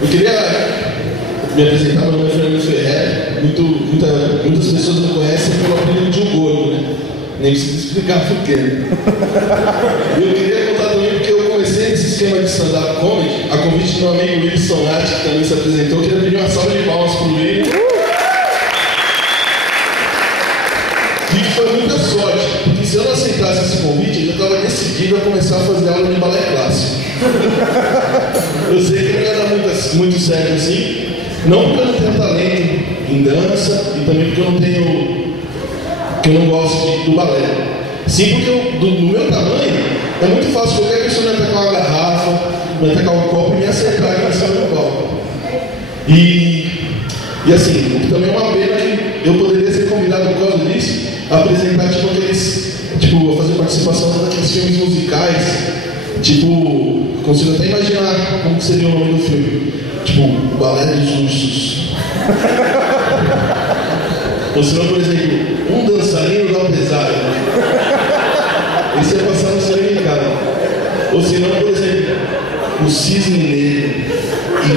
Eu queria me apresentar, meu nome é Fernando Ferrer. Muitas pessoas me conhecem pelo apelido de um gordo, né? Nem preciso explicar por quê. Eu queria contar também porque eu comecei nesse esquema de stand-up comedy a convite do meu amigo Wilson Arte, que também se apresentou. Eu queria pedir uma salva de palmas pro Wilson. E foi muita sorte, porque se eu não aceitasse esse convite, eu já estava decidido a começar a fazer aula de balé clássico. Eu sei que não ia dar muito certo assim, não porque eu não tenho talento em dança e também porque eu não gosto do balé. Sim, porque do meu tamanho é muito fácil qualquer pessoa me atacar uma garrafa, me atacar um copo e me acertar aqui em cima do palco. E assim, o que também é uma pena que eu poderia ser convidado por causa disso a apresentar a fazer participação naqueles filmes musicais, consigo até imaginar como seria o nome do filme, o Balé dos Ursos. Ou se não, por exemplo, Um Dançarino da Pesada. Esse ia passar no cinema em casa. Ou se não, por exemplo, O Cisne Negro e